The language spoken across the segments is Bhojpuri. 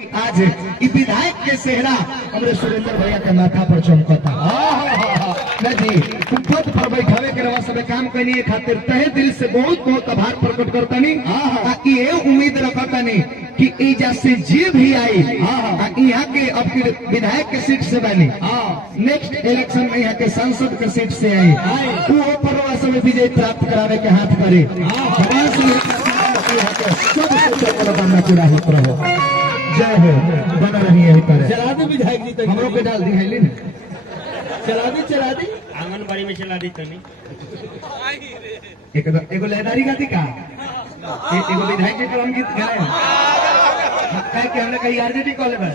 आज विधायक के सेहरा हमारे सुरेंद्र भैया के माथा पर चमकता जी पद पर बैठावे के रवा सब काम करनी खातिर तहे दिल से बहुत बहुत आभार प्रकट करतानी ताकि ये उम्मीद रखतानी कि एजा से जे भी आई यहाँ के अब के विधायक के सीट से बनी नेक्स्ट इलेक्शन में यहाँ के सांसद के सीट से आई वो परवा सब विजय प्राप्त करावे के हाथ करे सब मनोकामना पूरा होत रहो। जय हो बना रही है चला दी विधायक जी हम लोग पे डाल दी है ले चला दी आंगनबाड़ी में चला दी तनी एगो लहदारी गाती का एगो विधायक जी कलम गीत गाए है कि हमने कहीं आरजेडी कॉलेज में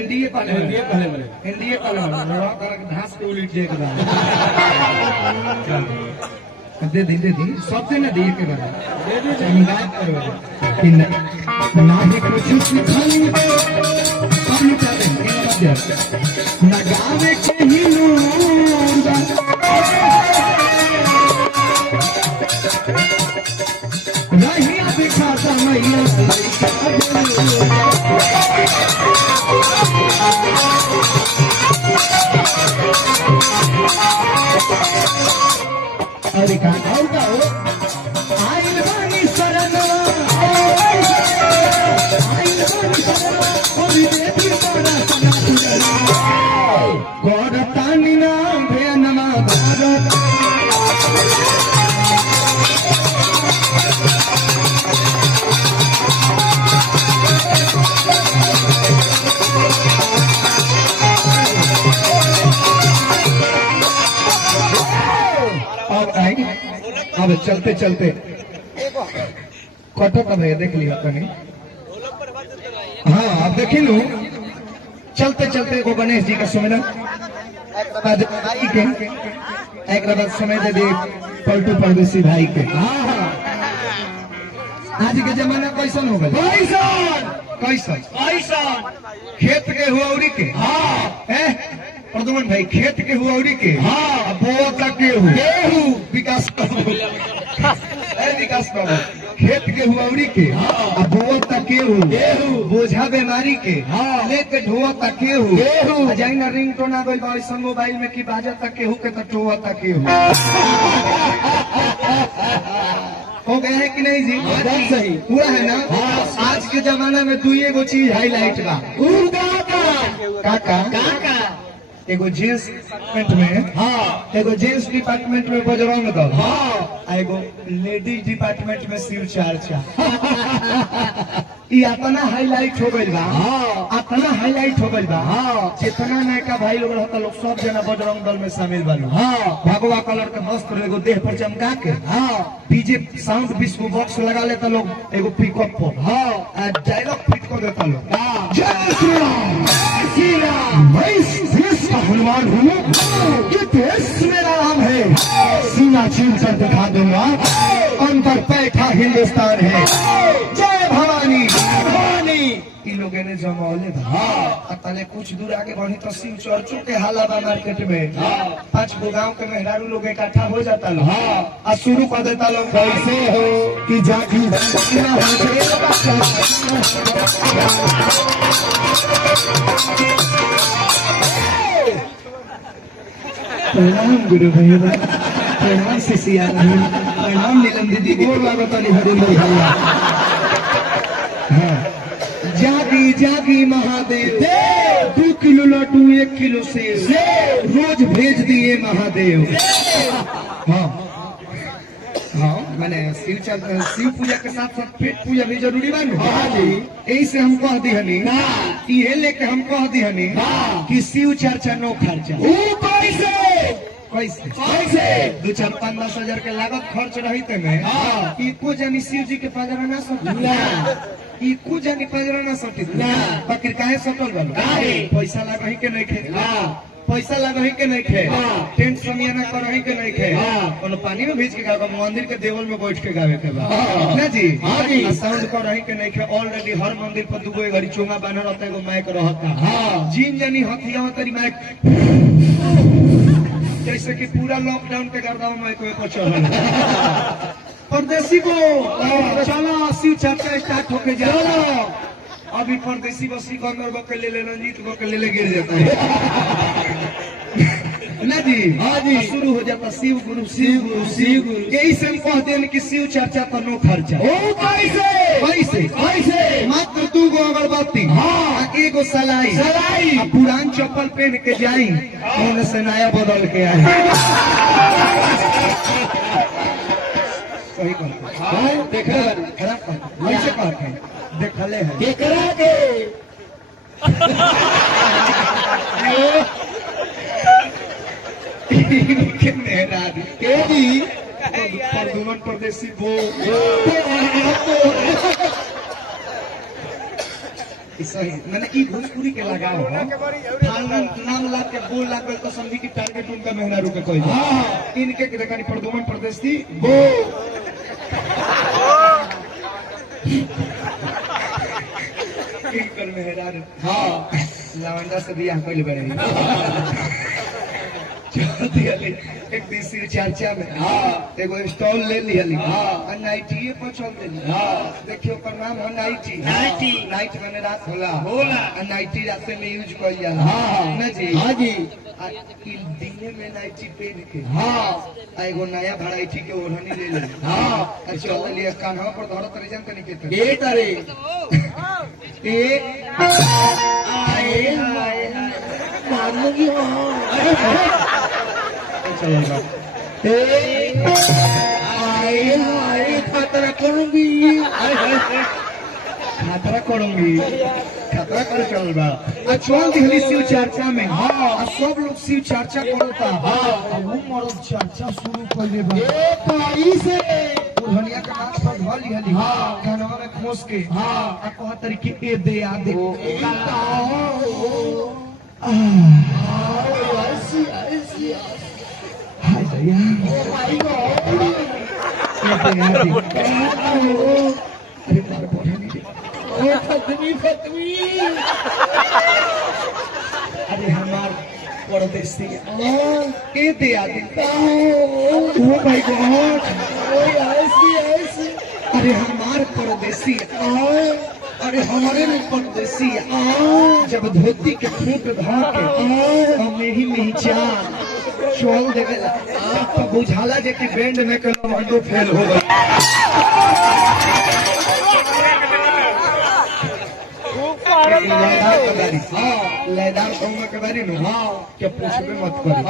एनडीए कॉलेज घास के उलट जे दे दी सबसे न दिए के बारे हम गाय करवा ना ही कुछ सिखाई हम चाहते न गावे के ही नूर नहीं दिखाता मैया अरे का हो आइल बानी शरण तानी ना भेनमा भारत अब चलते चलते कटो का भैया देख लिया तनी हाँ अब देखी लू चलते चलते वो गणेश जी का सुमिरन एक बाद समय दे दी पलटू परदेसी भाई के आज के जमाना कैसन हो गए कैसन खेत के हुआ के प्रदुमन भाई खेत के हुआ के बोता के गेहूं विकास विकास खेत के हुआ के बोता के गेहूं बोझा बीमारी के लेके ढोआ तक के गेहूं जाई ना रिंग टोन आ गइल बा मोबाइल में की बाजा तक के के तो ढोआ तक के हो गया है कि नहीं जी एकदम सही पूरा है ना आज के जमाना में दुई एगो चीज हाईलाइट बा काका एगो जींस डिपार्टमेंट में एगो जींस डिपार्टमेंट में बजरंग दल एगो लेडीज डिपार्टमेंट में शिव चर्चा ये अपना हाईलाइट हो गइल बा अपना हाईलाइट हो गइल बा जितना नयका भाई लोग रहता लोग सब जना बजरंग दल में शामिल बनो भगवा कलर के मस्त एगो देह पर चमका के डीजे साउंड विश्व बॉक्स लगा लेता लोग एगो पिकअप पर डायलॉग फिट कर देता लोग जय श्री राम हनुमान हूँ कि देश मेरा नाम है सीना चीन कर दिखा दूंगा अंतर पैठा हिंदुस्तान है जय भवानी इन लोगों ने जमौले तले कुछ दूर आगे बढ़ी तो शिव चर्चों के हालाबा मार्केट में 5 गो गाँव के मेहरारू लोग इकट्ठा हो जाता लोग और शुरू कर देता लोग कैसे हो कि जाकी प्रणाम गुरु भैया प्रणाम शिष्या प्रणाम नीलम दीदी गोर लागत हरिंदर भैया जागी जागी महादेव 2 किलो लड्डू 1 किलो सेव रोज भेज दिए महादेव हाँ मैंने शिव पूजा के साथ साथ पेट पूजा भी जरूरी बा यही से हम कह दी हनी ये लेके हम कह दी हनी कि शिव चर्चा नो खर्चा कैसे 2-4-5-10 हजार के लागत खर्च रही थे में इको जानी शिव जी के पजरा ना सटी इको जानी पजरा ना सटी बकर काहे सटल बन पैसा लगही के नहीं खे पैसा लगही के नहीं खे टेंट समियाना करही के नहीं खे कोनो पानी में भीज के गावे मंदिर के देवल में बैठ के गावे के बा ना जी साउंड करही के नहीं खे ऑलरेडी हर मंदिर पर दुगो घड़ी चोंगा बांधल रहता एगो माइक रहता जिन जानी हथिया तरी माइक जैसे कि पूरा लॉकडाउन के गर्दाव में कोई चल परदेसी को चलो शिव चर्चा स्टार्ट होके जाओ अभी परदेसी बसी को अंदर बकल ले रंजीत बकल ले गिर जाता है ना जी। हाँ जी। शुरू हो जाता शिव गुरु शिव गुरु शिव गुरु। यही से हम कहते हैं कि शिव चर्चा पर नो खर्चा। ओ कैसे कैसे कैसे मात्र 2 गो अगरबत्ती, हाँ। 1 गो सलाई सलाई। आ पुरान चप्पल पहन के जाई कौन से नया बदल के आए। सही बात हाँ, देखा खराब बात कैसे कहते हैं देखले हैं केकरा के के जी प्रदुमन परदेसी वो सही मैंने ई भोजपुरी के लगाव हो नाम ला के बोल लागल तो समझी कि टारगेट उनका मेहना रुके कोई। हाँ। इनके के देखा प्रदुमन परदेसी वो इनकर मेहरार हाँ लवंडा से बियाह कइले बड़े एक दिन सिर चर्चा में हाँ। एगो स्टॉल ले लिया हाँ। नाइटिए पर चल देली हाँ। देखियो ओकर नाम है नाइटी नाइटी। नाइट माने रात होला होला। नाइटी रात में यूज कइल जाला हाँ। ना जी। हाँ जी। आ, ई दिने में नाइटी पहन के हाँ आ एगो नया वैरायटी के ओढ़नी ले ले हाँ। आ चल लिया कान्हा पर धरत रही जान तनी के ये तारे ए आए हाय मारूंगी चलेगा आए हाय खतरा करूंगी खतरा करूंगी खतरा कर चल बा चल दिल्ली शिव चर्चा में। हाँ आ सब लोग शिव चर्चा करता। हाँ। वो मर्द चर्चा शुरू कर दे बा ये तारी से दुल्हनिया के हाथ पर धर लिहली हाँ। कानवा में खोस के हाँ। आ कहा तरीके ए दे आ दे ऐसी ऐसी हाय भैया माय गॉड अरे मार बोला नहीं ओ फतवी फतवी अरे हमार परदेसी ए दे आ दे ओ माय गॉड ऐसी ऐसी अरे हमार परदेसी अरे हमारे में परदेसी जब धोती के फूट धर के मेही मेही चार चोल देवे तो बुझाला जे कि बैंड में के लवंडो फेल हो गई। लैदार कहूँगा के बारी नु क्या पूछबे मत करी।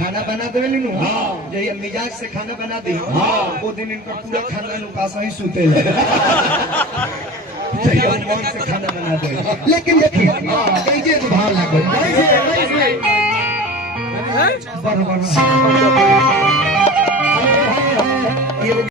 खाना बना देवे नु जहिया मिजाज से खाना बना दी वो दिन इनका पूरा खानदान उपास ही सूते ले मन से खाना बना दे। लेकिन देखिए भाव लागल बड़ बड़